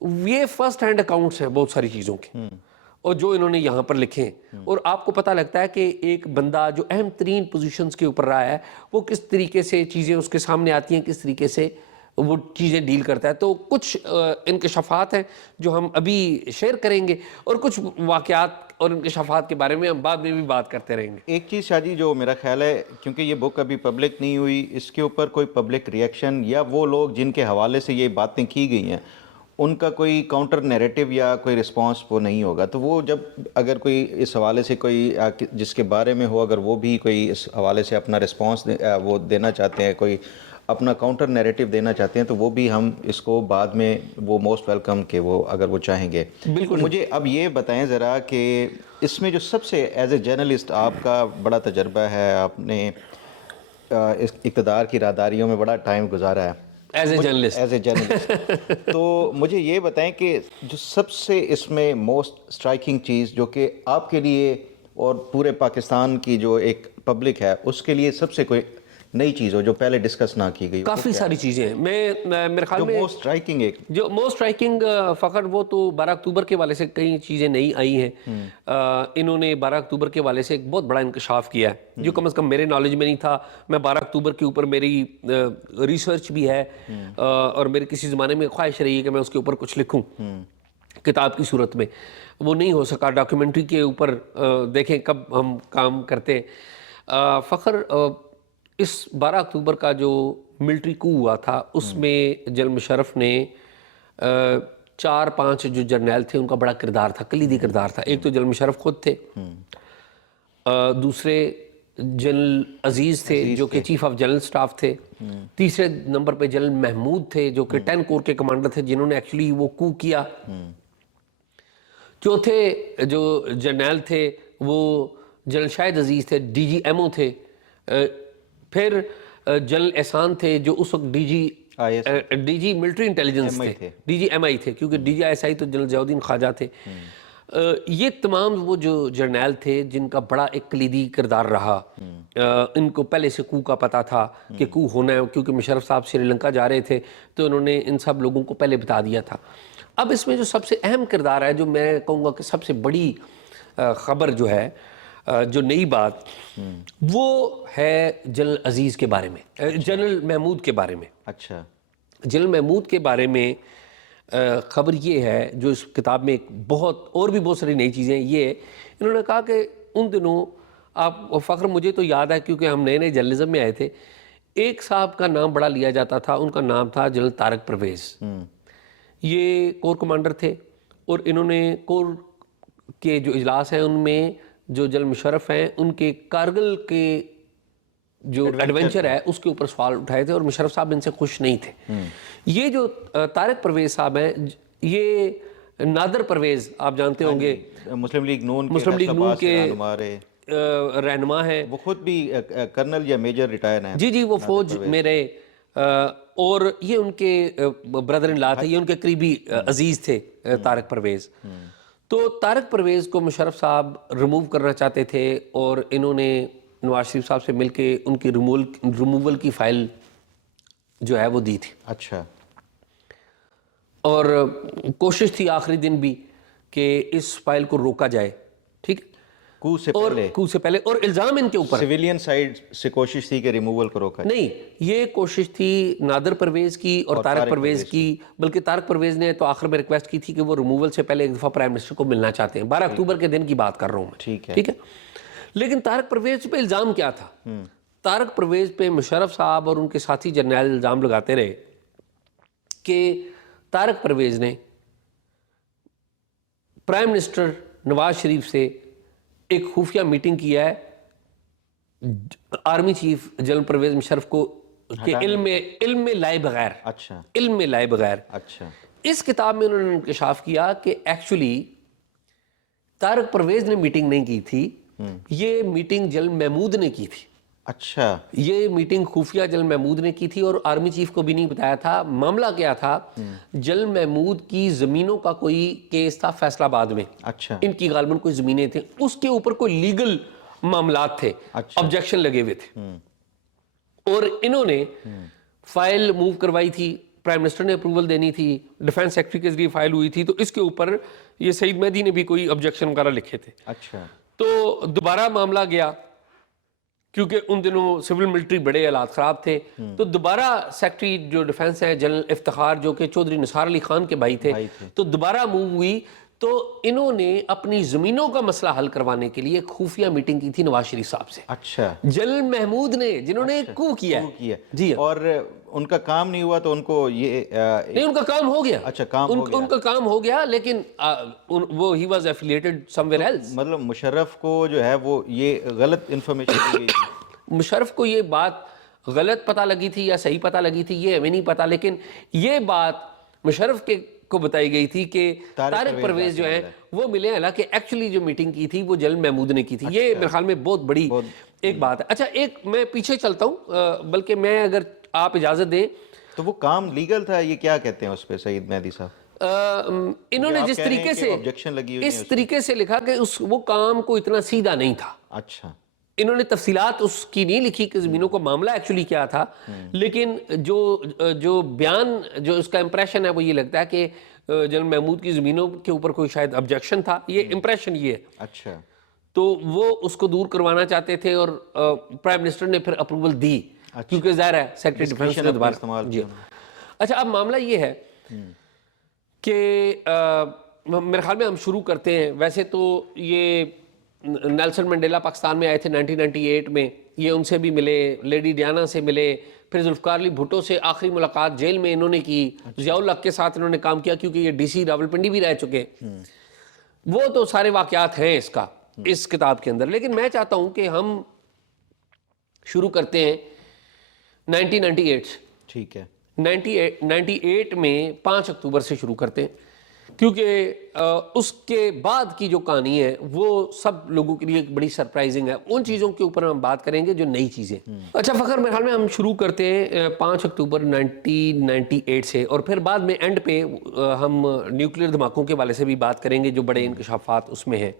یہ first hand accounts ہیں بہت ساری چیزوں کے اور جو انہوں نے یہاں پر لکھے ہیں، اور آپ کو پتہ لگتا ہے کہ ایک بندہ جو اہم ترین پوزیشنز کے اوپر رہا ہے وہ کس طریقے سے چیزیں اس کے سامنے آتی ہیں، کس طریقے سے وہ چیزیں ڈیل کرتا ہے. تو کچھ انکشافات ہیں جو ہم ابھی شیئر کریں گے اور کچھ واقعات اور انکشافات کے بارے میں ہم بعد میں بھی بات کرتے رہیں گے. ایک چیز شاہ جی جو میرا خیال ہے، کیونکہ یہ بک ابھی پبلک نہیں ہوئی، اس کے اوپر کوئی پبلک ریئیکشن یا وہ لوگ جن کے حوالے سے یہ باتیں کی گئی ہیں ان کا کوئی کاؤنٹر نیریٹو یا کوئی رسپانس وہ نہیں ہوگا. تو وہ جب اگر کوئی اس حوالے سے کوئی جس کے بارے میں ہو، اگر وہ بھی کوئی اس حوالے سے اپنا رسپانس وہ دینا چاہتے ہیں، کوئی اپنا کاؤنٹر نیریٹو دینا چاہتے ہیں، تو وہ بھی ہم اس کو بعد میں وہ موسٹ ویلکم کہ وہ اگر وہ چاہیں گے. بالکل. مجھے اب یہ بتائیں ذرا کہ اس میں جو سب سے ایز اے جرنلسٹ آپ کا بڑا تجربہ ہے، آپ نے اقتدار کی راہداریوں میں بڑا ٹائم گزارا ہے ایز اے جرنلسٹ، تو مجھے یہ بتائیں کہ جو سب سے اس میں موسٹ اسٹرائکنگ چیز جو کہ آپ کے لیے اور پورے پاکستان کی جو ایک پبلک ہے اس کے لیے سب سے کوئی نئی چیز ہو جو پہلے ڈسکس نہ کی گئی. کافی ساری چیزیں ہیں. میرے خیال میں موسٹ اسٹرائکنگ جو موسٹ اسٹرائکنگ فخر وہ تو 12 اکتوبر کے حوالے سے کئی چیزیں نئی آئی ہیں. انہوں نے 12 اکتوبر کے حوالے سے ایک بہت بڑا انکشاف کیا ہے جو کم از کم میرے نالج میں نہیں تھا. میں 12 اکتوبر کے اوپر میری ریسرچ بھی ہے اور میری کسی زمانے میں خواہش رہی ہے کہ میں اس کے اوپر کچھ لکھوں کتاب کی صورت میں. وہ نہیں ہو سکا. ڈاکیومنٹری کے اوپر دیکھیں کب ہم کام کرتے. فخر اس 12 اکتوبر کا جو ملٹری کو ہوا تھا اس میں جنرل مشرف نے 4-5 جو جرنیل تھے ان کا بڑا کردار تھا، کلیدی کردار تھا. ایک تو جنرل مشرف خود تھے، دوسرے جنرل عزیز تھے جو کہ چیف آف جنرل سٹاف تھے، تیسرے نمبر پہ جنرل محمود تھے جو کہ 10 کور کے کمانڈر تھے جنہوں نے ایکچولی وہ کو کیا. چوتھے جو جرنیل تھے وہ جنرل شاہد عزیز تھے، ڈی جی ایم او تھے. پھر جنرل احسان تھے جو اس وقت ڈی جی ملٹری انٹیلیجنس تھے، ڈی جی ایم آئی تھے کیونکہ ڈی جی ایس آئی تو جنرل ضیاء الدین خواجہ تھے. یہ تمام وہ جو جرنیل تھے جن کا بڑا ایک کلیدی کردار رہا. ان کو پہلے سے کو کا پتہ تھا کہ کو ہونا ہے کیونکہ مشرف صاحب سری لنکا جا رہے تھے تو انہوں نے ان سب لوگوں کو پہلے بتا دیا تھا. اب اس میں جو سب سے اہم کردار ہے، جو میں کہوں گا کہ سب سے بڑی خبر جو ہے، جو نئی بات، وہ ہے جنرل عزیز کے بارے میں، جنرل محمود کے بارے میں. اچھا. جنرل محمود کے بارے میں خبر یہ ہے جو اس کتاب میں بہت اور بھی بہت ساری نئی چیزیں ہیں. یہ انہوں نے کہا کہ ان دنوں آپ فخر، مجھے تو یاد ہے کیونکہ ہم نئے جرنلزم میں آئے تھے، ایک صاحب کا نام بڑا لیا جاتا تھا، ان کا نام تھا جنرل طارق پرویز. یہ کور کمانڈر تھے اور انہوں نے کور کے جو اجلاس ہیں ان میں جو جنرل مشرف ہیں ان کے کارگل کے جو ایڈونچر ہے اس کے اوپر سوال اٹھائے تھے اور مشرف صاحب ان سے خوش نہیں تھے. یہ جو طارق پرویز صاحب ہیں، یہ نادر پرویز آپ جانتے ہوں گے، مسلم لیگ نون کے رہنما ہیں. وہ خود بھی کرنل یا میجر ریٹائر ہیں. جی وہ فوج میں رہے اور یہ ان کے بردر ان لا تھے، یہ ان کے قریبی عزیز تھے طارق پرویز. تو طارق پرویز کو مشرف صاحب ریموو کرنا چاہتے تھے اور انہوں نے نواز شریف صاحب سے مل کے ان کی ریموول کی فائل جو ہے وہ دی تھی. اچھا. اور کوشش تھی آخری دن بھی کہ اس فائل کو روکا جائے. ٹھیک، کو سے پہلے اور الزام ان کے اوپر سویلین سائیڈ سے کوشش تھی کہ ریموول کو روکا جائے. نہیں، یہ کوشش تھی نادر پرویز کی اور طارق پرویز کی. بلکہ طارق پرویز نے تو آخر میں ریکویسٹ کی تھی کہ وہ ریموول سے پہلے ایک دفعہ پرائم منسٹر کو ملنا چاہتے ہیں. 12 اکتوبر کے دن کی بات کر رہا ہوں میں. ٹھیک ہے. لیکن طارق پرویز پہ الزام کیا تھا؟ طارق پرویز پہ مشرف صاحب اور ان کے ساتھی جرنیل الزام لگاتے رہے کہ طارق پرویز نے پرائم منسٹر نواز شریف سے ایک خفیہ میٹنگ کیا ہے army chief general Pervez Musharraf کو کہ علم میں لائے بغیر. اچھا. علم میں لائے بغیر. اچھا. اس کتاب میں انہوں نے انکشاف کیا کہ ایکچولی طارق پرویز نے میٹنگ نہیں کی تھی، یہ میٹنگ جنرل محمود نے کی تھی. اچھا. یہ میٹنگ خفیہ جنرل محمود نے کی تھی اور آرمی چیف کو بھی نہیں بتایا تھا. معاملہ کیا تھا، جنرل محمود کی زمینوں کا کوئی کیس تھا فیصل آباد میں. اچھا. ان کی غالباً کوئی زمینیں تھیں، اس کے اوپر کوئی لیگل معاملات تھے، آبجیکشن لگے ہوئے تھے اور انہوں نے فائل موو کروائی تھی پرائم منسٹر نے اپروول دینی تھی, ڈیفینس سیکٹری کے ذریعے فائل ہوئی تھی, تو اس کے اوپر یہ سعید مہدی نے بھی کوئی آبجیکشن وغیرہ لکھے تھے. اچھا. تو دوبارہ معاملہ گیا, کیونکہ ان دنوں سول ملٹری بڑے حالات خراب تھے, تو دوبارہ سیکٹری جو ڈیفینس ہے جنرل افتخار, جو کہ چودھری نثار علی خان کے بھائی تھے, تو دوبارہ موو ہوئی. تو انہوں نے اپنی زمینوں کا مسئلہ حل کروانے کے لیے خفیہ میٹنگ کی تھی نواز شریف صاحب سے. اچھا. جنرل محمود نے, جنہوں نے کو کیا ہے. جی, اور ان کا کام نہیں ہوا تو ان کو یہ نہیں, ان کا کام ہو گیا. اچھا, کام ہو گیا, ان کا کام ہو گیا, لیکن وہ ہی was affiliated somewhere else. مطلب مشرف کو جو ہے وہ یہ غلط انفارمیشن دی گئی تھی. مشرف کو یہ بات غلط پتہ لگی تھی یا صحیح پتہ لگی تھی یہ ہمیں نہیں پتہ, لیکن یہ بات مشرف کے کو بتائی گئی تھی کہ طارق پرویز جو ہیں وہ ملے, حالانکہ ایکچولی جو میٹنگ کی تھی وہ جنرل محمود نے کی تھی. یہ میرے خیال میں بہت بڑی ایک بات ہے. اچھا, ایک میں پیچھے چلتا ہوں, بلکہ میں اگر آپ اجازت دیں تو وہ کام لیگل تھا, یہ کیا کہتے ہیں اس پہ سعید مہدی صاحب؟ انہوں نے جس طریقے سے اس طریقے سے لکھا کہ وہ کام کو اتنا سیدھا نہیں تھا. اچھا. انہوں نے تفصیلات اس کی نہیں لکھی کہ زمینوں کا معاملہ ایکچولی کیا تھا, لیکن جو بیان, جو اس کا امپریشن ہے وہ یہ لگتا ہے کہ جنرل محمود کی زمینوں کے اوپر کوئی شاید آبجیکشن تھا, یہ امپریشن یہ ہے. اچھا. تو وہ اس کو دور کروانا چاہتے تھے, اور پرائم منسٹر نے پھر اپروول دی, کیونکہ ظاہر ہے سیکرٹری ڈیفینس نے دوبارہ. جی. اچھا, اب معاملہ یہ ہے کہ میرے خیال میں ہم شروع کرتے ہیں. ویسے تو یہ نیلسن منڈیلا پاکستان میں آئے تھے 1998 میں, یہ ان سے بھی ملے, لیڈی ڈیانا سے ملے, پھر ذوالفقار علی بھٹو سے آخری ملاقات جیل میں انہوں نے کی, ضیاء الحق کے ساتھ انہوں نے کام کیا کیونکہ یہ ڈی سی راولپنڈی بھی رہ چکے. وہ تو سارے واقعات ہیں اس کتاب کے اندر, لیکن میں چاہتا ہوں کہ ہم شروع کرتے ہیں 1998 سے. ٹھیک ہے. 98 میں 5 اکتوبر سے شروع کرتے ہیں, کیونکہ اس کے بعد کی جو کہانی ہے وہ سب لوگوں کے لیے بڑی سرپرائزنگ ہے. ان چیزوں کے اوپر ہم بات کریں گے جو نئی چیزیں. اچھا فخر, میرے خیال میں ہم شروع کرتے ہیں 5 اکتوبر 1998 سے, اور پھر بعد میں اینڈ پہ ہم نیوکلیر دھماکوں کے والے سے بھی بات کریں گے جو بڑے انکشافات اس میں ہیں.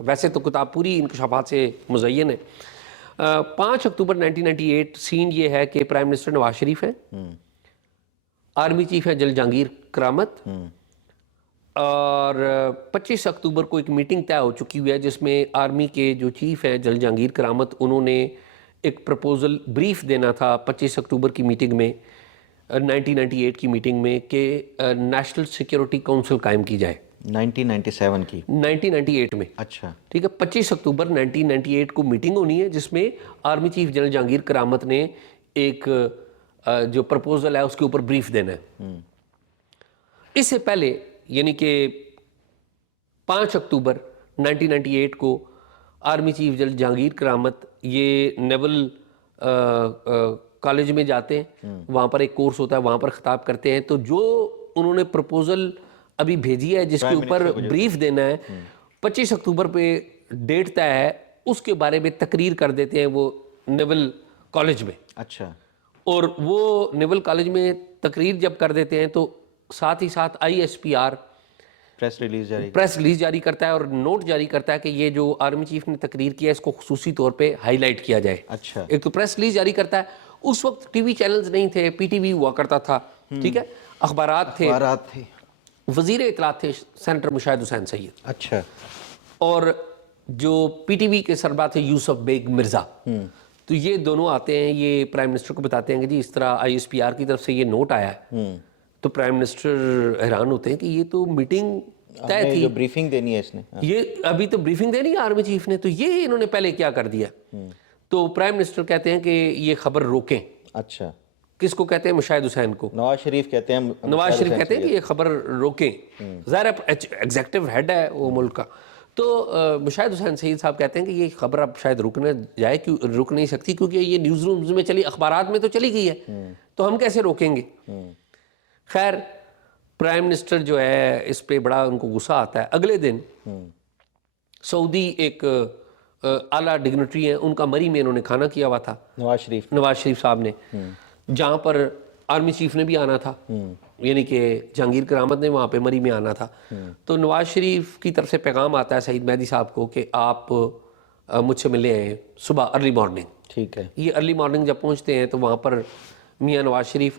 ویسے تو کتاب پوری انکشافات سے مزین ہے. 5 اکتوبر 1998 سین یہ ہے کہ پرائم منسٹر نواز شریف ہیں, آرمی چیف ہے جنرل جہانگیر کرامت, اور 25 اکتوبر کو ایک میٹنگ طے ہو چکی ہوئی ہے جس میں آرمی کے جو چیف ہیں جنرل جہانگیر کرامت, انہوں نے ایک پرپوزل بریف دینا تھا 25 اکتوبر کی میٹنگ میں, 1998 کی میٹنگ میں, کہ نیشنل سیکیورٹی کونسل قائم کی جائے. 1997 کی 1998 میں. اچھا. ٹھیک ہے, 25 اکتوبر 1998 کو میٹنگ ہونی ہے جس میں آرمی چیف جنرل جہانگیر کرامت نے ایک جو پرپوزل ہے اس کے اوپر بریف دینا ہے. اس سے پہلے یعنی کہ 5 اکتوبر 1998 کو آرمی چیف جنرل جہانگیر کرامت یہ نیول کالج میں جاتے ہیں, وہاں پر ایک کورس ہوتا ہے, وہاں پر خطاب کرتے ہیں. تو جو انہوں نے پرپوزل ابھی بھیجی ہے جس کے اوپر بریف دینا ہے, 25 اکتوبر پہ ڈیٹ طے ہے, اس کے بارے میں تقریر کر دیتے ہیں وہ نیول کالج میں. اچھا. اور وہ نیول کالج میں تقریر جب کر دیتے ہیں تو ساتھ ہی ساتھ ISPR پریس ریلیز جاری کرتا ہے اور نوٹ جاری کرتا ہے کہ یہ جو آرمی چیف نے تقریر کیا ہے اس کو خصوصی طور پہ ہائی لائٹ کیا جائے. اچھا. ایک تو پریس ریلیز جاری کرتا ہے, اس وقت ٹی وی چینلز نہیں تھے, PTV ہوا کرتا تھا, ٹھیک ہے, اخبارات تھے, وزیر اطلاعات تھے سینیٹر مشاہد حسین سید. اچھا. اور جو PTV کے سربراہ تھے یوسف بیگ مرزا. تو یہ دونوں آتے ہیں, یہ پرائم منسٹر کو بتاتے ہیں کہ جی اس طرح ISPR کی طرف سے یہ نوٹ آیا ہے. تو پرائم منسٹر حیران ہوتے ہیں کہ یہ تو میٹنگ طے تھی, جو بریفنگ دینی ہے اس نے, یہ ابھی تو بریفنگ دینی ہے آرمی چیف نے, تو یہ انہوں نے پہلے کیا کر دیا. تو پرائم منسٹر کہتے ہیں کہ یہ خبر روکیں. اچھا. کس کو کہتے ہیں؟ مشاہد حسین کو. نواز شریف کہتے ہیں, نواز شریف کہتے ہیں کہ یہ خبر روکیں. ظاہر ایگزیکٹو ہیڈ ہے وہ ملک کا. تو مشاہد حسین سید صاحب کہتے ہیں کہ یہ خبر اب شاید رک نہیں سکتی کیونکہ یہ نیوز رومز میں چلی, اخبارات میں تو چلی گئی ہے, تو ہم کیسے روکیں گے. خیر پرائم منسٹر جو ہے اس پہ بڑا ان کو غصہ آتا ہے. اگلے دن سعودی ایک اعلیٰ ڈگنیٹری ہیں, ان کا مری میں انہوں نے کھانا کیا ہوا تھا, نواز شریف صاحب نے, جہاں پر آرمی چیف نے بھی آنا تھا, یعنی کہ جہانگیر کرامت نے وہاں پہ مری میں آنا تھا. تو نواز شریف کی طرف سے پیغام آتا ہے سعید مہدی صاحب کو کہ آپ مجھ سے ملے ہیں صبح ارلی مارننگ. ٹھیک ہے. یہ ارلی مارننگ جب پہنچتے ہیں تو وہاں پر میاں نواز شریف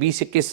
20-21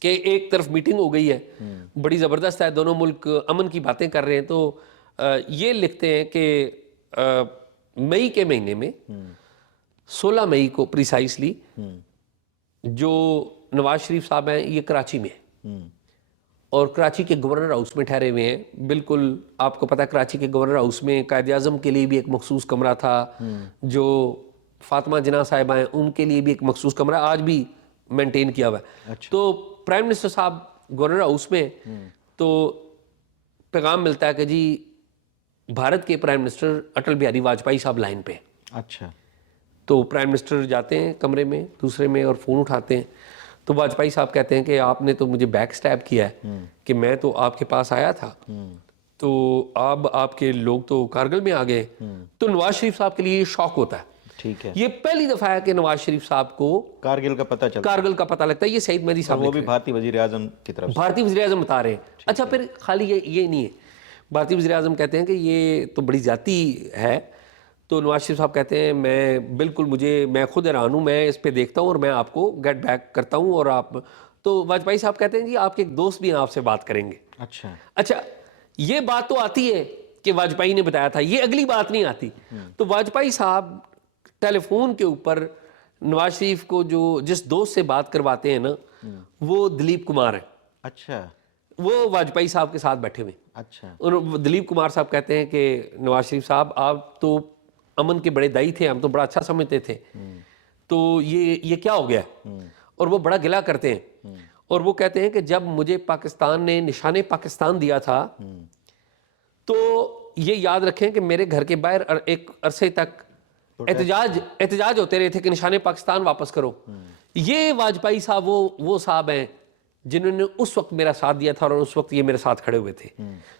کہ ایک طرف میٹنگ ہو گئی ہے بڑی زبردست ہے, دونوں ملک امن کی باتیں کر رہے ہیں, تو یہ لکھتے ہیں کہ مئی کے مہینے میں 16 مئی کو پریسائسلی جو نواز شریف صاحب ہیں یہ کراچی میں ہیں اور کراچی کے گورنر ہاؤس میں ٹھہرے ہوئے ہیں. بالکل آپ کو پتہ ہے کراچی کے گورنر ہاؤس میں قائد اعظم کے لیے بھی ایک مخصوص کمرہ تھا, جو فاطمہ جناح صاحبہ ہیں ان کے لیے بھی ایک مخصوص کمرہ آج بھی مینٹین کیا ہوا ہے. تو پرائم منسٹر صاحب گورنر ہاؤس میں, تو پیغام ملتا ہے کہ جی بھارت کے پرائم منسٹر اٹل بہاری واجپئی صاحب لائن پہ. اچھا. تو پرائم منسٹر جاتے ہیں کمرے میں دوسرے میں اور فون اٹھاتے ہیں, تو واجپئی صاحب کہتے ہیں کہ آپ نے تو مجھے بیک سٹیپ کیا ہے کہ میں تو آپ کے پاس آیا تھا, تو اب آپ کے لوگ تو کارگل میں آ گئے. تو نواز شریف صاحب کے لیے یہ شوق ہوتا ہے. ٹھیک ہے. یہ پہلی دفعہ ہے کہ نواز شریف صاحب کو کارگل کا پتہ چلتا کارگل کا پتہ لگتا ہے. یہ سعید مہدی صاحب وہ بھی بھارتی وزیر اعظم کی طرف سے بھارتی وزیر اعظم بتا رہے ہیں. اچھا پھر خالی یہ نہیں ہے, بھارتی وزیر اعظم کہتے ہیں کہ یہ تو بڑی زیادتی ہے. تو نواز شریف صاحب کہتے ہیں میں بالکل میں خود حیران ہوں, میں اس پہ دیکھتا ہوں اور میں آپ کو گیٹ بیک کرتا ہوں. اور آپ تو واجپئی صاحب کہتے ہیں جی آپ کے ایک دوست بھی آپ سے بات کریں گے. اچھا یہ بات تو آتی ہے کہ واجپئی نے بتایا تھا, یہ اگلی بات نہیں آتی. تو واجپئی صاحب ٹیلی فون کے اوپر نواز شریف کو جس دوست سے بات کرواتے ہیں نا وہ دلیپ کمار ہیں. اچھا. وہ واجپئی صاحب کے ساتھ بیٹھے ہوئے. اچھا. اور دلیپ کمار صاحب کہتے ہیں کہ نواز شریف صاحب آپ تو امن کے بڑے دائی تھے, ہم تو بڑا اچھا سمجھتے تھے, تو یہ کیا ہو گیا. اور وہ بڑا گلہ کرتے ہیں اور وہ کہتے ہیں کہ جب مجھے پاکستان نے نشان پاکستان دیا تھا تو یہ یاد رکھیں کہ میرے گھر کے باہر ایک عرصے تک احتجاج ہوتے رہے تھے کہ نشان پاکستان واپس کرو. یہ واجپئی صاحب وہ صاحب ہیں جنہوں نے اس وقت میرا ساتھ دیا تھا اور اس وقت یہ میرے ساتھ کھڑے ہوئے تھے.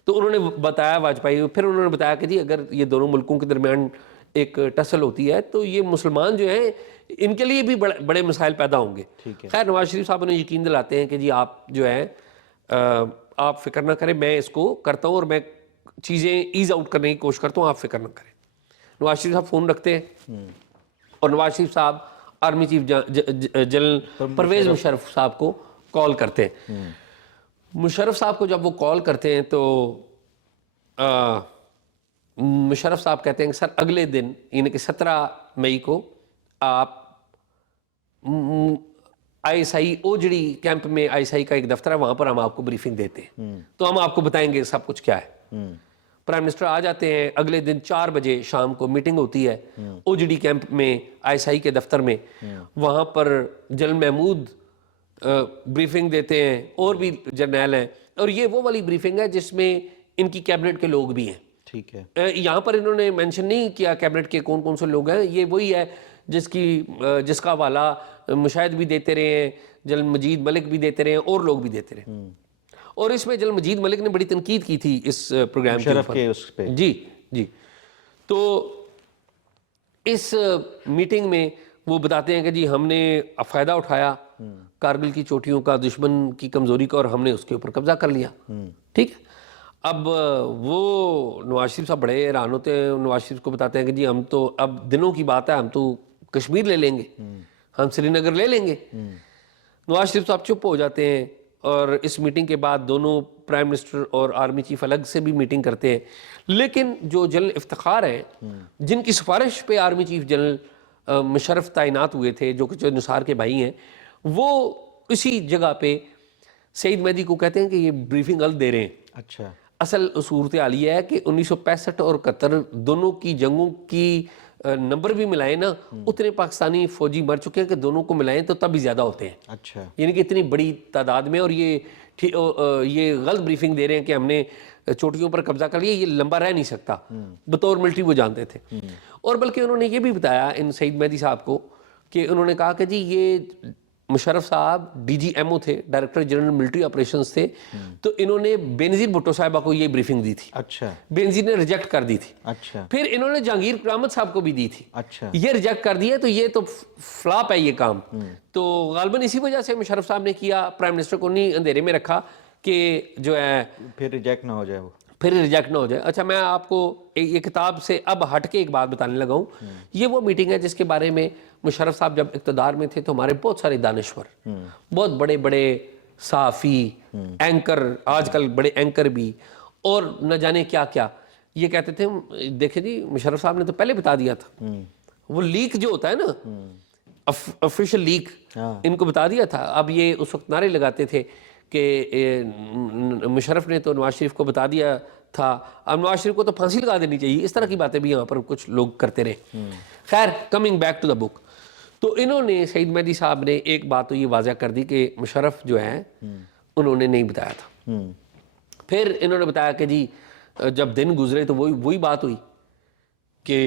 تو انہوں نے بتایا واجپئی, پھر انہوں نے بتایا کہ جی اگر یہ دونوں ملکوں کے درمیان ایک ٹسل ہوتی ہے تو یہ مسلمان جو ہیں ان کے لیے بھی بڑے مسائل پیدا ہوں گے. خیر نواز شریف صاحب انہیں یقین دلاتے ہیں کہ جی آپ جو ہے آپ فکر نہ کریں, میں اس کو کرتا ہوں اور میں چیزیں ایز آؤٹ کرنے کی کوشش کرتا ہوں, آپ فکر نہ کریں. نواز شریف صاحب فون رکھتے ہیں اور نواز شریف صاحب army chief general Pervez Musharraf صاحب کو کال کرتے ہیں. مشرف صاحب کو جب وہ کال کرتے ہیں تو مشرف صاحب کہتے ہیں کہ سر اگلے دن یعنی کہ 17 مئی کو آپ آئی ایس آئی اوجڑی کیمپ میں آئی ایس آئی کا ایک دفتر ہے, وہاں پر ہم آپ کو بریفنگ دیتے ہیں, تو ہم آپ کو بتائیں گے سب کچھ کیا ہے. پرائم منسٹر آ جاتے ہیں, اگلے دن 4 بجے شام کو میٹنگ ہوتی ہے اوجڑی کیمپ میں آئی ایس آئی کے دفتر میں. وہاں پر جنرل محمود بریفنگ دیتے ہیں اور بھی جرنیل ہیں, اور یہ وہ والی بریفنگ ہے جس میں ان کی کیبنٹ کے لوگ بھی ہیں. ٹھیک ہے. یہاں پر انہوں نے مینشن نہیں کیا کیبنٹ کے کون کون سے لوگ ہیں, یہ وہی ہے جس کا حوالہ مشاہد بھی دیتے رہے ہیں, جنرل مجید ملک بھی دیتے رہے ہیں اور لوگ بھی دیتے رہے. اور اس میں جنرل مجید ملک نے بڑی تنقید کی تھی اس پروگرام کے اوپر. جی تو اس میٹنگ میں وہ بتاتے ہیں کہ جی ہم نے فائدہ اٹھایا کارگل کی چوٹیوں کا, دشمن کی کمزوری کا, اور ہم نے اس کے اوپر قبضہ کر لیا. ٹھیک ہے. اب وہ نواز شریف صاحب بڑے حیران ہوتے ہیں, نواز شریف کو بتاتے ہیں کہ جی ہم تو اب دنوں کی بات ہے, ہم تو کشمیر لے لیں گے, ہم سری نگر لے لیں گے. نواز شریف صاحب چپ ہو جاتے ہیں اور اس میٹنگ کے بعد دونوں پرائم منسٹر اور آرمی چیف الگ سے بھی میٹنگ کرتے ہیں. لیکن جو جنرل افتخار ہیں جن کی سفارش پہ آرمی چیف جنرل مشرف تعینات ہوئے تھے, جو کہ نثار کے بھائی ہیں, وہ اسی جگہ پہ سعید مہدی کو کہتے ہیں کہ یہ بریفنگ غلط دے رہے ہیں. اچھا. اصل صورتحال یہ ہے کہ 1965 اور 71 دونوں کی جنگوں کی نمبر بھی ملائیں نا, اتنے پاکستانی فوجی مر چکے ہیں کہ دونوں کو ملائیں تو تب بھی زیادہ ہوتے ہیں. اچھا. یعنی کہ اتنی بڑی تعداد میں, اور یہ غلط بریفنگ دے رہے ہیں کہ ہم نے چوٹیوں پر قبضہ کر لیا, یہ لمبا رہ نہیں سکتا. بطور ملٹری وہ جانتے تھے. اور بلکہ انہوں نے یہ بھی بتایا ان سعید مہدی صاحب کو کہ انہوں نے کہا کہ جی یہ مشرف صاحب ڈی جی ایم او تھے, ڈائریکٹر جنرل ملٹری آپریشنز تھے, تو انہوں نے بینظیر بھٹو صاحبہ کو یہ بریفنگ دی تھی. اچھا. بینظیر نے ریجیکٹ کر دی تھی. اچھا. پھر انہوں نے جہانگیر کرامت صاحب کو بھی دی تھی. اچھا. یہ ریجیکٹ کر دی ہے, تو یہ تو فلاپ ہے یہ کام. تو غالباً اسی وجہ سے مشرف صاحب نے کیا, پرائم منسٹر کو نہیں اندھیرے میں رکھا کہ جو ہے پھر ریجیکٹ نہ ہو جائے, وہ پھر ریجیکٹ نہ ہو جائے. اچھا میں آپ کو یہ کتاب سے اب ہٹ کے ایک بات بتانے لگا ہوں. یہ وہ میٹنگ ہے جس کے بارے میں مشرف صاحب جب اقتدار میں تھے تو ہمارے بہت سارے دانشور, بہت بڑے بڑے صحافی, اینکر, آج کل بڑے اینکر بھی, اور نہ جانے کیا کیا, یہ کہتے تھے دیکھیں جی مشرف صاحب نے تو پہلے بتا دیا تھا, وہ لیک جو ہوتا ہے نا, آفیشیل لیک, ان کو بتا دیا تھا. اب یہ اس وقت نعرے لگاتے تھے کہ مشرف نے تو نواز شریف کو بتا دیا تھا, اب نواز شریف کو تو پھانسی لگا دینی چاہیے. اس طرح کی باتیں بھی یہاں پر کچھ لوگ کرتے رہے. خیر, کمنگ بیک ٹو دا بک, تو انہوں نے, سعید مہدی صاحب نے ایک بات تو یہ واضح کر دی کہ مشرف جو ہے انہوں نے نہیں بتایا تھا. پھر انہوں نے بتایا کہ جی جب دن گزرے تو وہی بات ہوئی کہ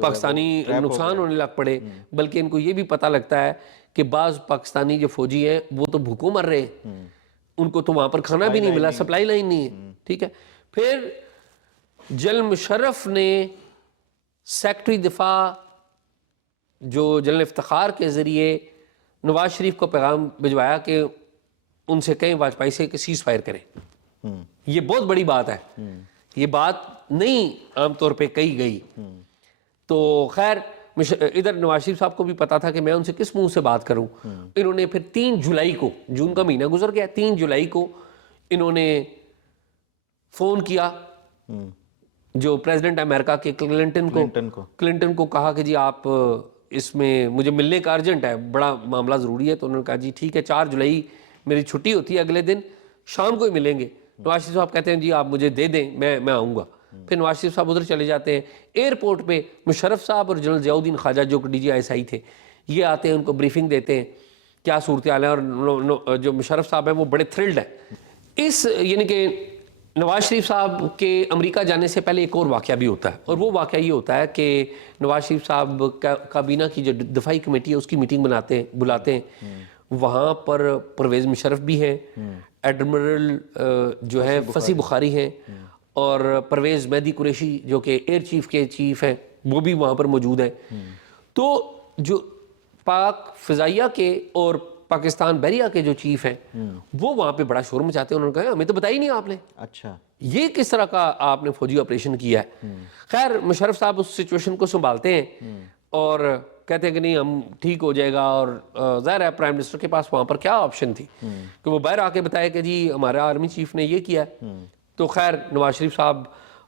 پاکستانی نقصان ہونے لگ پڑے, بلکہ ان کو یہ بھی پتہ لگتا ہے کہ بعض پاکستانی جو فوجی ہیں وہ تو بھوکوں مر رہے ہیں, ان کو تو وہاں پر کھانا بھی نہیں ملا, سپلائی لائن نہیں ہے. ٹھیک ہے, پھر جنرل مشرف نے سیکرٹری دفاع جو جنرل افتخار کے ذریعے نواز شریف کو پیغام بھجوایا کہ ان سے کہیں واجپئی سے کہ سیز فائر کریں. یہ بہت بڑی بات ہے, یہ بات نہیں عام طور پہ کہی گئی. تو خیر ادھر نواز شریف صاحب کو بھی پتا تھا کہ میں ان سے کس منہ سے بات کروں. انہوں نے پھر 3 جولائی کو, جون کا مہینہ گزر گیا, 3 جولائی کو انہوں نے فون کیا جو پریزیڈنٹ امریکہ کے کلنٹن کو کہا کہ جی آپ اس میں مجھے ملنے کا ارجنٹ ہے, بڑا معاملہ ضروری ہے. تو انہوں نے کہا جی ٹھیک ہے, 4 جولائی میری چھٹی ہوتی ہے, اگلے دن شام کو ہی ملیں گے. نواز شریف صاحب کہتے ہیں جی آپ مجھے دے دیں, میں آؤں گا. پھر نواز شریف صاحب ادھر چلے جاتے ہیں. ایئرپورٹ پہ مشرف صاحب اور جنرل ضیاء الدین خواجہ جو کہ DGI تھے, یہ آتے ہیں, ان کو بریفنگ دیتے ہیں کیا صورتحال ہے. اور جو مشرف صاحب ہیں وہ بڑے تھرلڈ ہیں. یعنی کہ نواز شریف صاحب کے امریکہ جانے سے پہلے ایک اور واقعہ بھی ہوتا ہے, اور وہ واقعہ یہ ہوتا ہے کہ نواز شریف صاحب کابینہ کی جو دفاعی کمیٹی ہے اس کی میٹنگ بلاتے ہیں. وہاں پر پرویز مشرف بھی ہیں, ایڈمرل جو ہے فصیح بخاری ہیں, اور پرویز مہدی قریشی جو کہ ایئر چیف کے چیف ہیں وہ بھی وہاں پر موجود ہیں. تو جو پاک فضائیہ کے اور پاکستان بحریہ کے جو چیف ہیں وہ وہاں پہ بڑا شور مچاتے ہیں. انہوں نے کہا ہمیں تو بتائی نہیں آپ نے, اچھا یہ کس طرح کا آپ نے فوجی آپریشن کیا ہے. خیر مشرف صاحب اس سچویشن کو سنبھالتے ہیں اور کہتے ہیں کہ نہیں ہم ٹھیک ہو جائے گا. اور ظاہر ہے پرائم منسٹر کے پاس وہاں پر کیا آپشن تھی کہ وہ باہر آ کے بتائے کہ جی ہمارا آرمی چیف نے یہ کیا ہے. تو خیر نواز شریف صاحب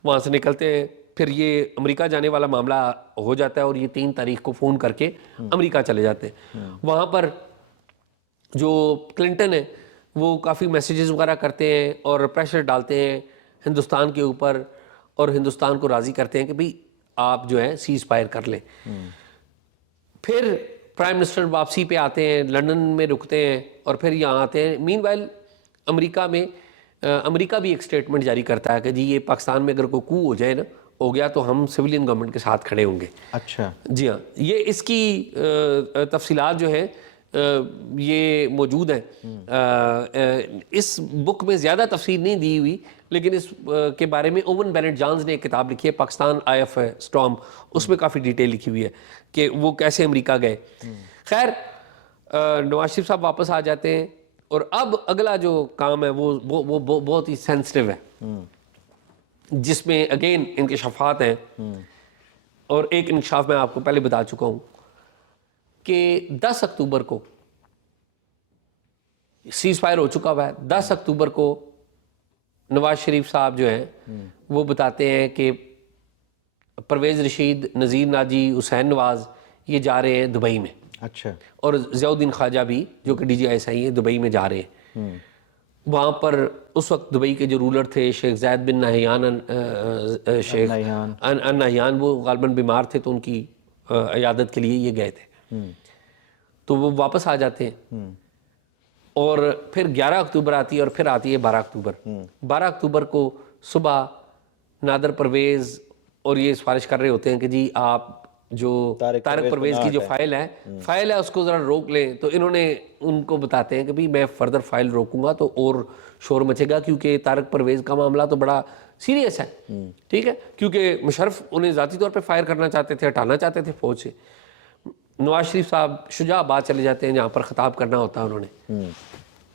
وہاں سے نکلتے ہیں. پھر یہ امریکہ جانے والا معاملہ ہو جاتا ہے اور یہ 3 تاریخ کو فون کر کے امریکہ چلے جاتے ہیں. وہاں پر جو کلنٹن ہے وہ کافی میسیجز وغیرہ کرتے ہیں اور پریشر ڈالتے ہیں ہندوستان کے اوپر, اور ہندوستان کو راضی کرتے ہیں کہ بھئی آپ جو ہے سیز فائر کر لیں. پھر پرائم منسٹر واپسی پہ آتے ہیں, لندن میں رکتے ہیں اور پھر یہاں آتے ہیں. مین وائل امریکہ بھی ایک سٹیٹمنٹ جاری کرتا ہے کہ جی یہ پاکستان میں اگر کوئی کو ہو جائے نا, ہو گیا تو ہم سویلین گورنمنٹ کے ساتھ کھڑے ہوں گے. اچھا جی ہاں, یہ اس کی تفصیلات جو ہیں یہ موجود ہیں. اس بک میں زیادہ تفصیل نہیں دی ہوئی, لیکن اس کے بارے میں اوون بینٹ جانز نے ایک کتاب لکھی ہے پاکستان IF اسٹارم, اس میں کافی ڈیٹیل لکھی ہوئی ہے کہ وہ کیسے امریکہ گئے. خیر نواز شریف صاحب واپس آ جاتے ہیں, اور اب اگلا جو کام ہے وہ بہت ہی سینسٹیو ہے, جس میں اگین انکشافات ہیں. اور ایک انکشاف میں آپ کو پہلے بتا چکا ہوں کہ 10 اکتوبر کو سیز فائر ہو چکا ہوا ہے. 10 اکتوبر کو نواز شریف صاحب جو ہیں وہ بتاتے ہیں کہ پرویز رشید, نذیر ناجی, حسین نواز یہ جا رہے ہیں دبئی میں. اچھا, اور ضیاء الدین خواجہ بھی جو کہ DGI ہیں دبئی میں جا رہے ہیں. وہاں پر اس وقت دبئی کے جو رولر تھے شیخ زید بن نہیان نہیان, وہ غالباً بیمار تھے تو ان کی عیادت کے لیے یہ گئے تھے. تو وہ واپس آ جاتے ہیں. اور پھر 11 اکتوبر آتی ہے, اور پھر آتی ہے 12 اکتوبر. 12 اکتوبر کو صبح نادر پرویز اور یہ سفارش کر رہے ہوتے ہیں کہ جی آپ جو طارق پرویز کی جو فائل ہے اس کو ذرا روک لیں. تو انہوں نے ان کو بتاتے ہیں کہ بھئی میں فردر فائل روکوں گا تو اور شور مچے گا, کیونکہ طارق پرویز کا معاملہ تو بڑا سیریس ہے. ٹھیک ہے, کیونکہ مشرف انہیں ذاتی طور پہ فائر کرنا چاہتے تھے, ہٹانا چاہتے تھے فوج سے. نواز شریف صاحب شجاع آباد چلے جاتے ہیں جہاں پر خطاب کرنا ہوتا ہے. انہوں نے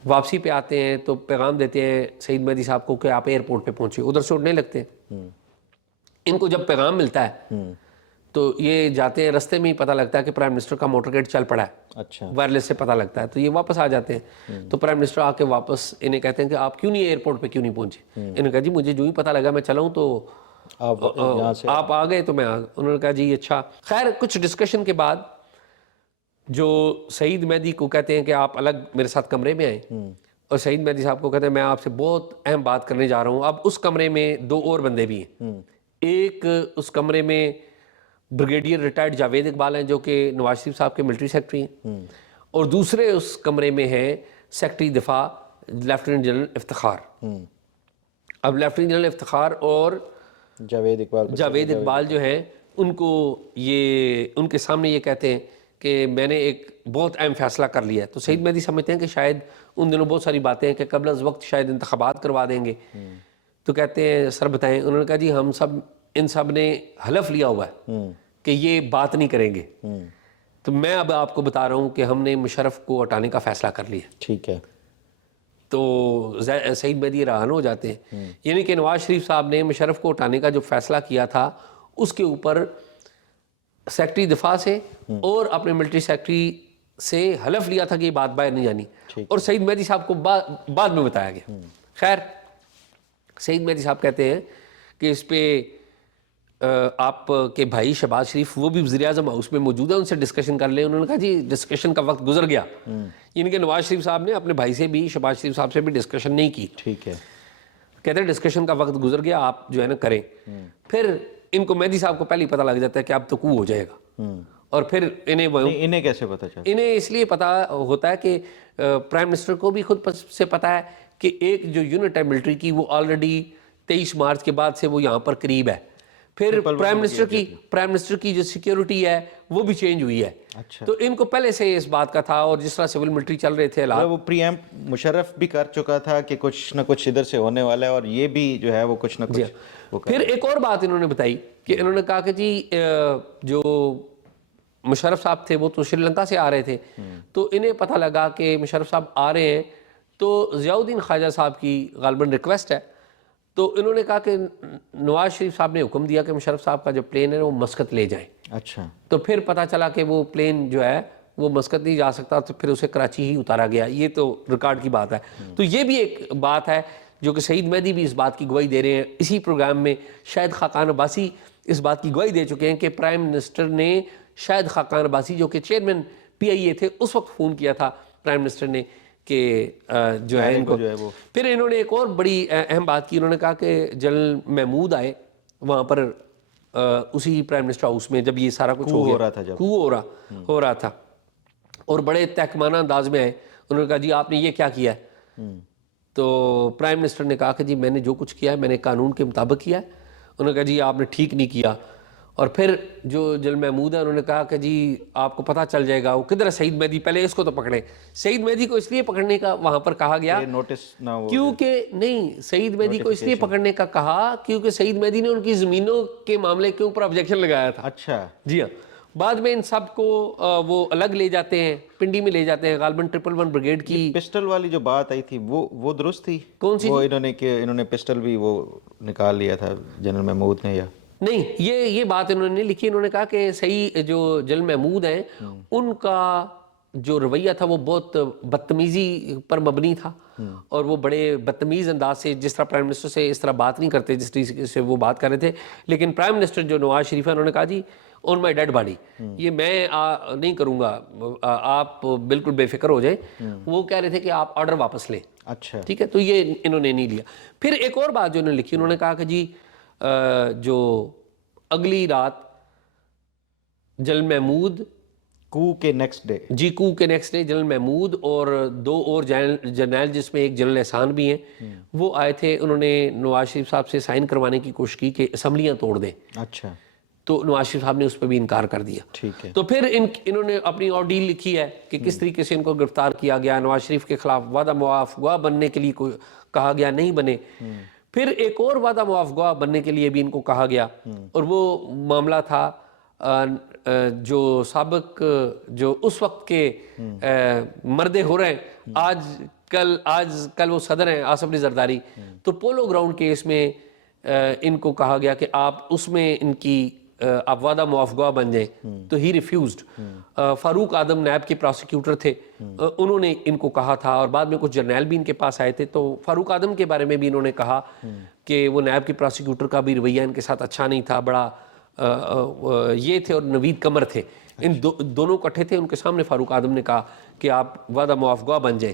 واپسی پہ آتے ہیں تو پیغام دیتے ہیں سعید مہدی صاحب کو کہ آپ ایئرپورٹ پہ پہنچے. ادھر سے اڑنے لگتے ہیں. ان کو جب پیغام ملتا ہے تو یہ جاتے ہیں, رستے میں ہی پتہ لگتا ہے کہ پرائم منسٹر کا موٹر گیٹ چل پڑا ہے, اچھا وائرلیس سے پتہ لگتا ہے, تو یہ واپس آ جاتے ہیں. تو پرائم منسٹر آ کے واپس انہیں کہتے ہیں کہ آپ کیوں نہیں ایئرپورٹ پہ کیوں نہیں پہنچے. انہوں نے کہا جی مجھے جو ہی پتہ لگا میں چلا ہوں تو آپ آ گئے تو میں انہوں نے کہا جی اچھا. خیر کچھ ڈسکشن کے بعد جو سعید مہدی کو کہتے ہیں کہ آپ الگ میرے ساتھ کمرے میں آئیں, اور سعید مہدی صاحب کو کہتے ہیں میں آپ سے بہت اہم بات کرنے جا رہا ہوں. اب اس کمرے میں 2 اور بندے بھی ہیں. ایک اس کمرے میں بریگیڈیئر ریٹائرڈ جاوید اقبال ہیں جو کہ نواز شریف صاحب کے ملٹری سیکرٹری ہیں, اور دوسرے اس کمرے میں ہیں سیکرٹری دفاع لیفٹیننٹ جنرل افتخار. اب لیفٹیننٹ جنرل افتخار اور جاوید اقبال جو ہیں ان کو یہ ان کے سامنے یہ کہتے ہیں کہ میں نے ایک بہت اہم فیصلہ کر لیا ہے. تو سعید مہدی سمجھتے ہیں کہ شاید ان دنوں بہت ساری باتیں ہیں کہ قبل از وقت شاید انتخابات کروا دیں گے. تو کہتے ہیں سر بتائیں. انہوں نے کہا جی ہم سب ان سب نے حلف لیا ہوا ہے کہ یہ بات نہیں کریں گے. تو میں اب آپ کو بتا رہا ہوں کہ ہم نے مشرف کو ہٹانے کا فیصلہ کر لیا. ٹھیک ہے. تو سعید مہدی رہان ہو جاتے ہیں, یعنی کہ نواز شریف صاحب نے مشرف کو ہٹانے کا جو فیصلہ کیا تھا اس کے اوپر سیکرٹری دفاع سے اور اپنے ملٹری سیکرٹری سے حلف لیا تھا کہ یہ بات باہر نہیں جانی, اور سعید مہدی صاحب کو بعد میں بتایا گیا. خیر سعید مہدی صاحب کہتے ہیں کہ اس پہ آپ کے بھائی شہباز شریف وہ بھی وزیر اعظم ہاؤس میں موجود ہے, ان سے ڈسکشن کر لیں. انہوں نے کہا جی ڈسکشن کا وقت گزر گیا. یعنی کہ نواز شریف صاحب نے اپنے بھائی سے بھی شہباز شریف صاحب سے بھی ڈسکشن نہیں کی. ٹھیک ہے. کہتے ہیں ڈسکشن کا وقت گزر گیا, آپ جو ہے نا کریں. پھر ان کو مہدی صاحب کو پہلے ہی پتہ لگ جاتا ہے کہ اب تو کو ہو جائے گا, اور پھر انہیں کیسے پتہ چلا؟ انہیں اس لیے پتہ ہوتا ہے کہ پرائم منسٹر کو بھی خود سے پتہ ہے کہ ایک جو یونٹ ہے ملٹری کی وہ آلریڈی 23 مارچ کے بعد سے وہ یہاں پر قریب ہے. پھر پرائم منسٹر کی جو سیکیورٹی ہے وہ بھی چینج ہوئی ہے. تو ان کو پہلے سے اس بات کا تھا, اور جس طرح سول ملٹری چل رہے تھے وہ پری ایمپ مشرف بھی کر چکا تھا کہ کچھ نہ کچھ ادھر سے ہونے والا ہے, اور یہ بھی جو ہے وہ کچھ نہ کچھ. پھر ایک اور بات انہوں نے بتائی کہ انہوں نے کہا کہ جی جو مشرف صاحب تھے وہ تو شری لنکا سے آ رہے تھے, تو انہیں پتہ لگا کہ مشرف صاحب آ رہے ہیں, تو ضیاء الدین خواجہ صاحب کی غالباً ریکویسٹ ہے. تو انہوں نے کہا کہ نواز شریف صاحب نے حکم دیا کہ مشرف صاحب کا جو پلین ہے وہ مسقط لے جائیں. اچھا. تو پھر پتہ چلا کہ وہ پلین جو ہے وہ مسقط نہیں جا سکتا, تو پھر اسے کراچی ہی اتارا گیا. یہ تو ریکارڈ کی بات ہے. تو یہ بھی ایک بات ہے جو کہ سعید مہدی بھی اس بات کی گواہی دے رہے ہیں. اسی پروگرام میں شاہد خاقان عباسی اس بات کی گواہی دے چکے ہیں کہ پرائم منسٹر نے شاہد خاقان عباسی جو کہ چیئرمین PIA تھے اس وقت فون کیا تھا پرائم منسٹر نے کہ جو ہے ان کو. پھر انہوں نے ایک اور بڑی اہم بات کی. انہوں نے کہا کہ جنرل محمود آئے وہاں پر اسی پرائم منسٹر ہاؤس میں جب یہ سارا کچھ ہو رہا تھا, ہو رہا تھا, اور بڑے تحکمانہ انداز میں آئے. انہوں نے کہا جی آپ نے یہ کیا کیا ہے؟ تو پرائم منسٹر نے کہا کہ جی میں نے جو کچھ کیا ہے میں نے قانون کے مطابق کیا ہے. انہوں نے کہا جی آپ نے ٹھیک نہیں کیا. اور پھر جو جنرل محمود ہے انہوں نے کہا کہ جی آپ کو پتہ چل جائے گا وہ کدھر ہے سعید مہدی, پہلے اس کو تو پکڑیں. سعید مہدی کو اس لیے پکڑنے کا وہاں پر کہا گیا کیونکہ نہیں, سعید مہدی کو اس لیے پکڑنے کا کہا کیونکہ سعید مہدی نے ان کی زمینوں کے معاملے کے اوپر آبجیکشن لگایا تھا. اچھا. جی ہاں. بعد میں ان سب کو وہ الگ لے جاتے ہیں, پنڈی میں لے جاتے ہیں. غالباً 111 بریگیڈ کی پسٹل والی جو بات آئی تھی وہ درست تھی؟ کون سی؟ وہ انہوں نے پسٹل بھی وہ نکال لیا تھا جنرل محمود نے, یا نہیں؟ یہ بات انہوں نے لکھی. انہوں نے کہا کہ صحیح جو جنرل محمود ہیں ان کا جو رویہ تھا وہ بہت بدتمیزی پر مبنی تھا, اور وہ بڑے بدتمیز انداز سے جس طرح پرائم منسٹر سے اس طرح بات نہیں کرتے جس طرح سے وہ بات کر رہے تھے. لیکن پرائم منسٹر جو نواز شریف ہے انہوں نے کہا جی آن مائی ڈیڈ باڈی یہ میں نہیں کروں گا, آپ بالکل بے فکر ہو جائیں. وہ کہہ رہے تھے کہ آپ آرڈر واپس لیں. اچھا. ٹھیک ہے. تو یہ انہوں نے نہیں لیا. پھر ایک اور بات جو انہوں نے لکھی, انہوں نے کہا کہ جی جو اگلی رات جنرل محمود کو کے نیکسٹ ڈے جنرل محمود اور 2 اور جرنیل جس میں ایک جنرل احسان بھی ہیں وہ آئے تھے. انہوں نے نواز شریف صاحب سے سائن کروانے کی کوشش کی کہ اسمبلیاں توڑ دیں. اچھا. تو نواز شریف صاحب نے اس پہ بھی انکار کر دیا. ٹھیک ہے. تو پھر انہوں نے اپنی آرڈیل لکھی ہے کہ کس طریقے سے ان کو گرفتار کیا گیا. نواز شریف کے خلاف وعدہ معاف گواہ بننے کے لیے کہا گیا, نہیں بنے. پھر ایک اور وعدہ معاف گواہ بننے کے لیے بھی ان کو کہا گیا, اور وہ معاملہ تھا جو سابق جو اس وقت کے مرد ہو رہے ہیں آج کل وہ صدر ہیں آصف علی زرداری. تو پولو گراؤنڈ کیس میں ان کو کہا گیا کہ آپ اس میں ان کی آپ وعدہ معاف گواہ بن جائیں تو ہی ریفیوزڈ. فاروق آدم نیب کے پروسیکیوٹر تھے, انہوں نے ان کو کہا تھا, اور بعد میں کچھ جرنیل بھی ان کے پاس آئے تھے, تو فاروق آدم کے بارے میں بھی انہوں نے کہا کہ وہ نیب کے پروسیکیوٹر کا بھی رویہ ان کے ساتھ اچھا نہیں تھا, بڑا یہ تھے, اور نوید قمر تھے, ان دونوں کٹھے تھے. ان کے سامنے فاروق آدم نے کہا کہ آپ وعدہ معاف گواہ بن جائیں,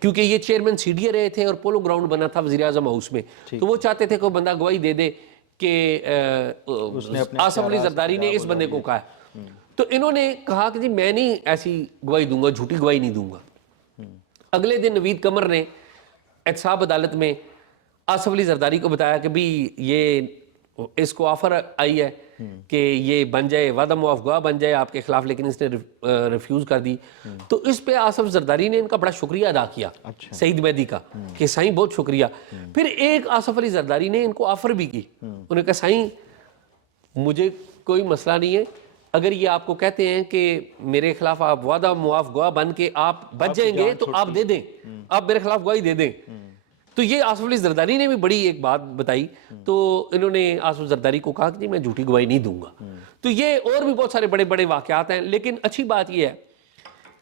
کیونکہ یہ چیئرمین سی ڈی اے رہے تھے اور پولو گراؤنڈ بنا تھا وزیر اعظم ہاؤس میں, تو وہ چاہتے تھے کہ وہ بندہ گواہی دے دے کہ آصف علی زرداری نے اس بندے کو کہا ہے. تو انہوں نے کہا کہ جی میں نہیں ایسی گواہی دوں گا, جھوٹی گواہی نہیں دوں گا. اگلے دن نوید قمر نے احتساب عدالت میں آصف علی زرداری کو بتایا کہ بھی یہ اس کو آفر آئی ہے کہ یہ بن جائے, وعدہ معاف گواہ بن جائے آپ کے خلاف, لیکن اس نے ریفیوز کر دی. تو اس پہ آصف زرداری نے ان کا بڑا شکریہ ادا کیا, سعید مہدی کا, کہ سائیں بہت شکریہ. پھر ایک آصف علی زرداری نے ان کو آفر بھی کی, انہوں نے کہا سائیں مجھے کوئی مسئلہ نہیں ہے, اگر یہ آپ کو کہتے ہیں کہ میرے خلاف آپ وعدہ معاف گواہ بن کے آپ بچ جائیں گے تو آپ دے دیں, آپ میرے خلاف گواہی دے دیں. تو یہ آصف علی زرداری نے بھی بڑی ایک بات بتائی, تو انہوں نے آصف زرداری کو کہا کہ جی میں جھوٹی گواہی نہیں دوں گا. تو یہ اور بھی بہت سارے بڑے بڑے واقعات ہیں, لیکن اچھی بات یہ ہے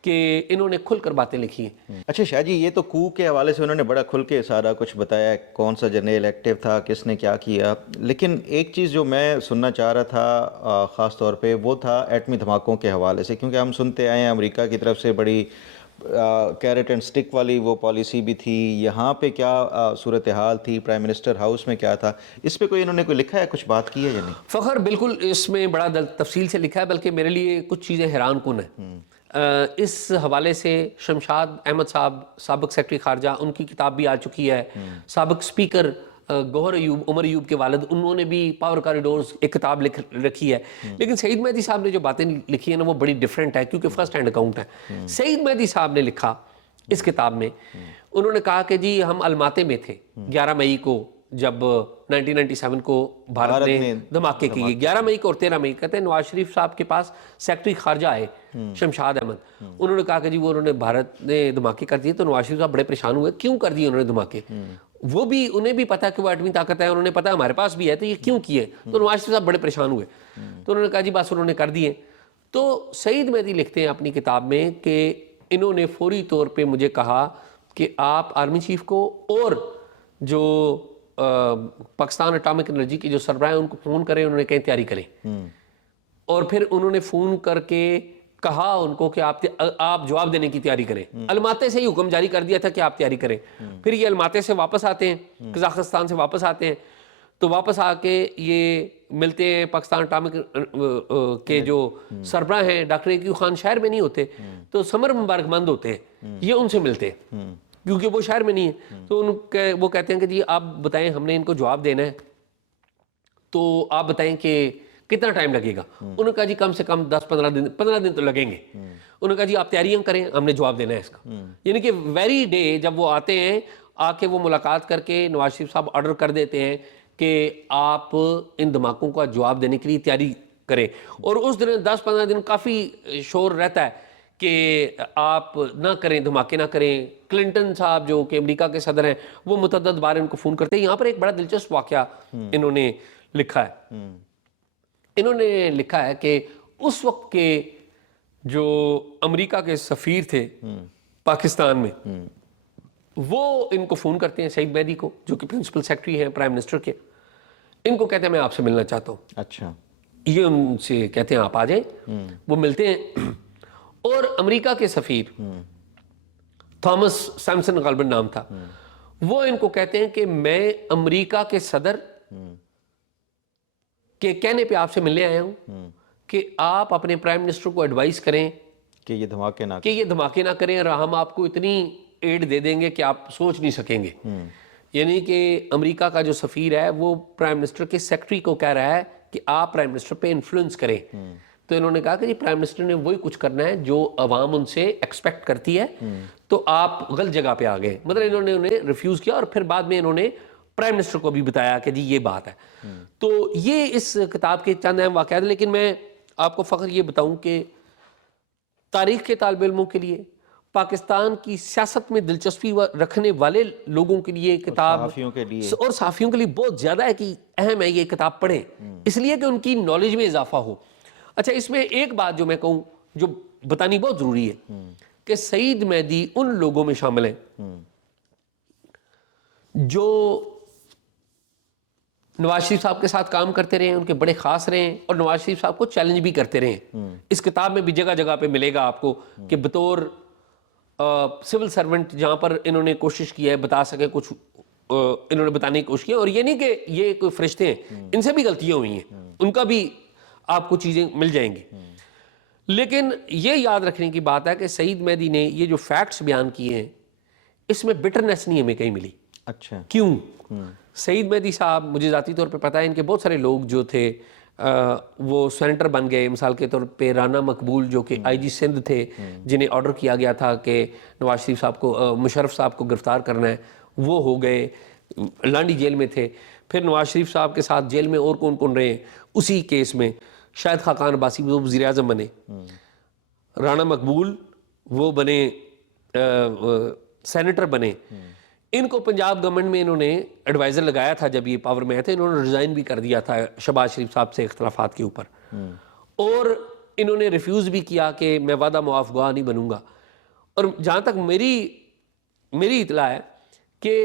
کہ انہوں نے کھل کر باتیں لکھی ہیں. اچھا شاہ جی, یہ تو کو کے حوالے سے انہوں نے بڑا کھل کے سارا کچھ بتایا, کون سا جرنیل ایکٹیو تھا, کس نے کیا کیا, لیکن ایک چیز جو میں سننا چاہ رہا تھا خاص طور پہ وہ تھا ایٹمی دھماکوں کے حوالے سے, کیونکہ ہم سنتے آئے ہیں امریکہ کی طرف سے بڑی کیرٹ اینڈ سٹک والی وہ پالیسی بھی تھی, یہاں پہ کیا صورتحال تھی, پرائم منسٹر ہاؤس میں کیا تھا, اس پہ کوئی انہوں نے کوئی لکھا ہے, کچھ بات کی ہے یا نہیں؟ فخر بالکل اس میں بڑا تفصیل سے لکھا ہے, بلکہ میرے لیے کچھ چیزیں حیران کن ہیں. اس حوالے سے شمشاد احمد صاحب سابق سیکرٹری خارجہ, ان کی کتاب بھی آ چکی ہے. سابق سپیکر گوہر ایوب, عمر ایوب کے والد, انہوں نے بھی پاور کاریڈورز ایک کتاب لکھ رکھی ہے. لیکن سعید مہدی صاحب نے جو باتیں لکھی ہیں نا وہ بڑی ڈیفرنٹ ہے, کیونکہ فرسٹ ہینڈ اکاؤنٹ ہے. سعید مہدی صاحب نے لکھا اس کتاب میں, انہوں نے کہا کہ جی ہم الماتے میں تھے 11 مئی کو, جب 1997 کو بھارت نے دھماکے کیے, 11 مئی کو اور 13 مئی. کہتے ہیں نواز شریف صاحب کے پاس سیکرٹری خارجہ آئے شمشاد احمد, انہوں نے کہا کہ جی وہ انہوں نے بھارت نے دھماکے کر دیے. تو نواز شریف صاحب بڑے پریشان ہوئے, کیوں کر دیے انہوں نے دھماکے, وہ بھی انہیں بھی پتا کہ وہ ایٹمی طاقت ہے, انہوں نے پتا ہمارے پاس بھی ہے, تو یہ کیوں کیے. تو نواز شریف صاحب بڑے پریشان ہوئے, تو انہوں نے کہا جی بس انہوں نے کر دیے. تو سعید مہدی لکھتے ہیں اپنی کتاب میں کہ انہوں نے فوری طور پہ مجھے کہا کہ آپ آرمی چیف کو اور جو پاکستان اٹامک انرجی کی جو سربراہ ہیں ان کو فون کریں, انہوں نے کہیں تیاری کریں. اور پھر انہوں نے فون کر کے کہا ان کو کہ آپ جواب دینے کی تیاری کریں. الماتے سے ہی حکم جاری کر دیا تھا کہ آپ تیاری کریں. پھر یہ الماتے سے واپس آتے ہیں, قزاقستان سے واپس آتے ہیں, تو واپس آ کے یہ ملتے ہیں پاکستان اٹامک کے جو سربراہ ہیں, ڈاکٹر ایکیو خان شہر میں نہیں ہوتے, تو سمر مبارک مند ہوتے ہیں, یہ ان سے ملتے ہیں کیونکہ وہ شہر میں نہیں ہے. تو وہ کہتے ہیں کہ جی آپ بتائیں ہم نے ان کو جواب دینا ہے, تو آپ بتائیں کہ کتنا ٹائم لگے گا. انہوں نے کہا جی کم سے کم 15 دن تو لگیں گے. انہوں نے کہا جی آپ تیاریاں کریں, ہم نے جواب دینا ہے اس کا. یعنی کہ ویری ڈے جب وہ آتے ہیں, آ کے وہ ملاقات کر کے نواز شریف صاحب آرڈر کر دیتے ہیں کہ آپ ان دھماکوں کا جواب دینے کے لیے تیاری کریں. اور اس دن 10-15 دن کافی شور رہتا ہے کہ آپ نہ کریں, دھماکے نہ کریں. کلنٹن صاحب جو کہ امریکہ کے صدر ہیں, وہ متعدد بار ان کو فون کرتے ہیں. یہاں پر ایک بڑا دلچسپ واقعہ انہوں نے لکھا ہے. انہوں نے لکھا ہے کہ اس وقت کے جو امریکہ کے سفیر تھے پاکستان میں, وہ ان کو فون کرتے ہیں سعید مہدی کو, جو کہ پرنسپل سیکرٹری ہیں پرائم منسٹر کے. ان کو کہتے ہیں میں آپ سے ملنا چاہتا ہوں. اچھا, یہ ان سے کہتے ہیں آپ آ جائیں. وہ ملتے ہیں, اور امریکہ کے سفیر تھامس سیمسن غالباً نام تھا, وہ ان کو کہتے ہیں کہ میں امریکہ کے صدر کے کہنے پہ آپ سے ملنے آیا ہوں کہ آپ اپنے پرائم منسٹر کو ایڈوائز کریں کہ یہ دھماکے نہ کریں, اور ہم آپ کو اتنی ایڈ دے دیں گے کہ آپ سوچ نہیں سکیں گے. یعنی کہ امریکہ کا جو سفیر ہے وہ پرائم منسٹر کے سیکرٹری کو کہہ رہا ہے کہ آپ پرائم منسٹر پہ انفلوئنس کریں. تو انہوں نے کہا کہ جی پرائم منسٹر نے وہی کچھ کرنا ہے جو عوام ان سے ایکسپیکٹ کرتی ہے, تو آپ غلط جگہ پہ آ گئے. مطلب انہوں نے انہیں ریفیوز کیا, اور پھر بعد میں انہوں نے پرائم منسٹر کو بھی بتایا کہ جی یہ بات ہے. تو یہ اس کتاب کے چند اہم واقعات ہیں. لیکن میں آپ کو فخر یہ بتاؤں کہ تاریخ کے طالب علموں کے لیے پاکستان کی سیاست میں دلچسپی رکھنے والے لوگوں کے لیے کتاب صحافیوں کے لیے اور صحافیوں کے لیے بہت زیادہ ہے کہ اہم ہے یہ کتاب پڑھیں، اس لیے کہ ان کی نالج میں اضافہ ہو۔ اچھا، اس میں ایک بات جو میں کہوں جو بتانی بہت ضروری ہے کہ سعید مہدی ان لوگوں میں شامل ہیں جو نواز شریف صاحب کے ساتھ کام کرتے رہے ہیں، ان کے بڑے خاص رہے ہیں، اور نواز شریف صاحب کو چیلنج بھی کرتے رہے ہیں۔ اس کتاب میں بھی جگہ جگہ پہ ملے گا آپ کو کہ بطور سول سرونٹ جہاں پر انہوں نے کوشش کی ہے بتا سکے کچھ، انہوں نے بتانے کی کوشش کی، اور یہ نہیں کہ یہ کوئی فرشتے ہیں، ان سے بھی غلطیاں ہوئی ہیں، ان کا بھی آپ کو چیزیں مل جائیں گی۔ لیکن یہ یاد رکھنے کی بات ہے کہ سعید مہدی نے یہ جو فیکٹس بیان کیے ہیں اس میں بٹرنس نہیں ہمیں کہیں ملی۔ اچھا، کیوں؟ سعید مہدی صاحب مجھے ذاتی طور پہ پتہ ہے ان کے بہت سارے لوگ جو تھے وہ سینیٹر بن گئے، مثال کے طور پہ رانا مقبول جو کہ آئی جی سندھ تھے، جنہیں آرڈر کیا گیا تھا کہ نواز شریف صاحب کو، مشرف صاحب کو گرفتار کرنا ہے، وہ ہو گئے، لانڈی جیل میں تھے۔ پھر نواز شریف صاحب کے ساتھ جیل میں اور کون کون رہے اسی کیس میں، شاہد خاقان عباسی وہ وزیر اعظم بنے، رانا مقبول وہ بنے سینیٹر بنے۔ ان کو پنجاب گورنمنٹ میں انہوں نے ایڈوائزر لگایا تھا جب یہ پاور میں آئے تھے، انہوں نے ریزائن بھی کر دیا تھا شہباز شریف صاحب سے اختلافات کے اوپر، اور انہوں نے ریفیوز بھی کیا کہ میں وعدہ معاف گواہ نہیں بنوں گا۔ اور جہاں تک میری اطلاع ہے کہ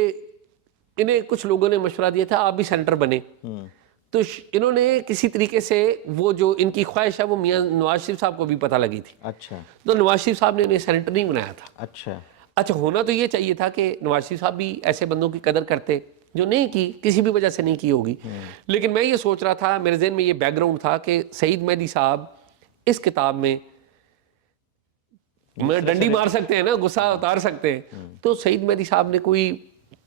انہیں کچھ لوگوں نے مشورہ دیا تھا آپ بھی سینیٹر بنے، تو انہوں نے کسی طریقے سے وہ جو ان کی خواہش ہے وہ میاں نواز شریف صاحب کو بھی پتہ لگی تھی، اچھا، تو نواز شریف صاحب نے انہیں سینیٹر نہیں بنایا تھا۔ اچھا، ہونا تو یہ چاہیے تھا کہ نواز شریف صاحب بھی ایسے بندوں کی قدر کرتے جو نہیں کی، کسی بھی وجہ سے نہیں کی ہوگی۔ لیکن میں یہ سوچ رہا تھا، میرے ذہن میں یہ بیک گراؤنڈ تھا کہ سعید مہدی صاحب اس کتاب میں ڈنڈی مار سکتے ہیں نا، غصہ اتار سکتے ہیں، تو سعید مہدی صاحب نے کوئی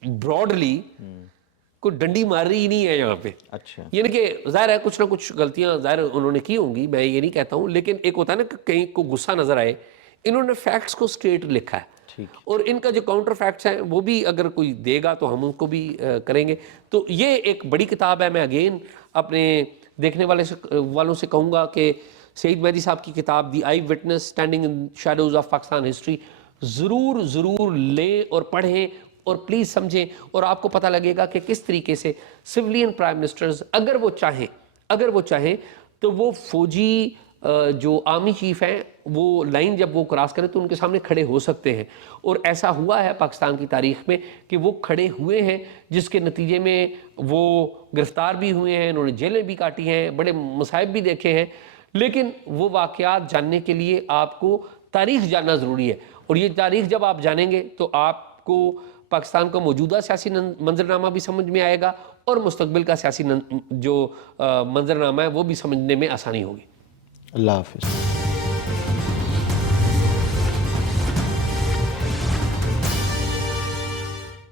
براڈلی کوئی ڈنڈی مار رہی نہیں ہے یہاں پہ۔ اچھا، یعنی کہ ظاہر ہے کچھ نہ کچھ غلطیاں ظاہر انہوں نے کی ہوں گی، میں یہ نہیں کہتا ہوں، لیکن ایک ہوتا ہے نا کہ کہیں کو غصہ نظر آئے، انہوں نے فیکٹس کو اسٹریٹ لکھا ہے، اور ان کا جو کاؤنٹر فیکٹس ہیں وہ بھی اگر کوئی دے گا تو ہم ان کو بھی کریں گے۔ تو یہ ایک بڑی کتاب ہے۔ میں اگین اپنے دیکھنے والوں سے کہوں گا کہ سعید مہدی صاحب کی کتاب the eyewitness standing in shadows of Pakistan history ضرور لیں اور پڑھیں اور پلیز سمجھیں، اور آپ کو پتہ لگے گا کہ کس طریقے سے سویلین پرائم منسٹرز اگر وہ چاہیں تو وہ فوجی جو آرمی چیف ہیں وہ لائن جب وہ کراس کریں تو ان کے سامنے کھڑے ہو سکتے ہیں، اور ایسا ہوا ہے پاکستان کی تاریخ میں کہ وہ کھڑے ہوئے ہیں، جس کے نتیجے میں وہ گرفتار بھی ہوئے ہیں، انہوں نے جیلیں بھی کاٹی ہیں، بڑے مصائب بھی دیکھے ہیں۔ لیکن وہ واقعات جاننے کے لیے آپ کو تاریخ جاننا ضروری ہے، اور یہ تاریخ جب آپ جانیں گے تو آپ کو پاکستان کا موجودہ سیاسی منظرنامہ بھی سمجھ میں آئے گا، اور مستقبل کا سیاسی جو منظرنامہ ہے وہ بھی سمجھنے میں آسانی ہوگی۔ اللہ حافظ۔